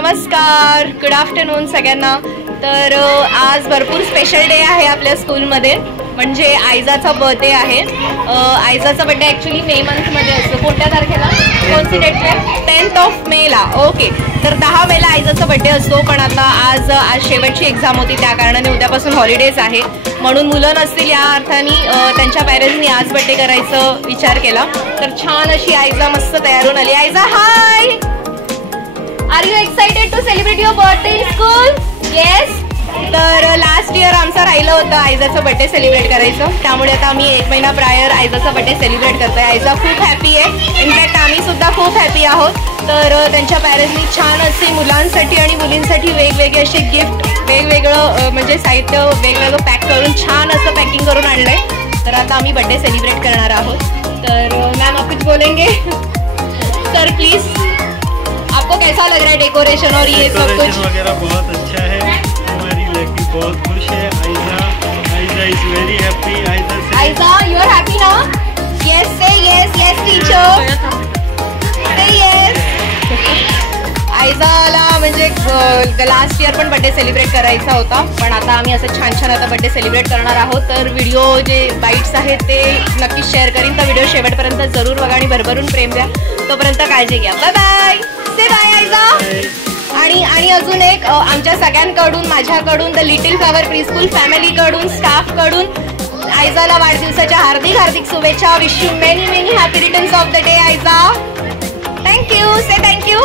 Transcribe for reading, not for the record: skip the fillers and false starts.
नमस्कार, good afternoon सगळ्यांना. तर आज भरपूर स्पेशल डे आहे आपल्या स्कूलमध्ये, म्हणजे आयजाचा बर्थडे आहे. आयजाचा बर्थडे ॲक्च्युली मे मंथमध्ये असतो. कोणत्या तारखेला? कोणती डेटला? 10 मेला. ओके, तर 10 मेला आयजाचा बर्थडे असतो. पण आता आज शेवटची एक्झाम होती, त्या कारणाने उद्यापासून हॉलिडेज आहे, म्हणून मुलं नसतील या अर्थाने त्यांच्या पॅरेंट्सनी आज बर्थडे करायचं विचार केला. तर छान अशी आयजा मस्त तयार होऊन आली. Aiza, hi! Are you excited to celebrate your birthday in school? Yes. तर लास्ट इयर आमचा राहिलं होतं आयजाचा बर्थडे सेलिब्रेट करायचं, त्यामुळे आता आम्ही 1 महिना प्रायर आयजाचा बर्थडे सेलिब्रेट करतोय. आयजा खूप हॅपी आहे, इनफॅक्ट आम्ही सुद्धा खूप हॅपी आहोत. तर त्यांच्या पॅरेंट्सनी छान असे मुलांसाठी आणि मुलींसाठी वेगवेगळे असे गिफ्ट, वेगवेगळं म्हणजे साहित्य वेगवेगळं पॅक करून छान असं पॅकिंग करून आणलंय. तर आता आम्ही बर्थडे सेलिब्रेट करणार आहोत. तर मैम आप कुछ बोलेंगे? सर प्लीज, आपको कैसा लग रहा है डेकोरेशन और ये सब कुछ? वगैरह बहुत अच्छा है, हमारी लड़की बहुत खुश है. Aiza is very happy. Aiza, you are happy ना? Yes, say yes. Yes teacher, say yes. आयजाला म्हणजे लास्ट इयर पण बर्थडे सेलिब्रेट करायचा होता, पण आता आम्ही असं छान छान आता बर्थडे सेलिब्रेट करणार आहोत. तर व्हिडिओ जे बाईट्स आहेत ते नक्कीच शेअर करीन. तर व्हिडिओ शेवटपर्यंत जरूर बघा आणि भरभरून प्रेम द्या. तोपर्यंत काळजी घ्या. Bye bye. Say bye Aiza. आणि अजून एक आमच्या सगळ्यांकडून, माझ्याकडून, द लिटिल फ्लॉवर प्रीस्कूल फॅमिलीकडून, स्टाफकडून आयजाला वाढदिवसाच्या हार्दिक हार्दिक शुभेच्छा. Wish you many many happy returns of the day Aiza. Thank you. Say thank you.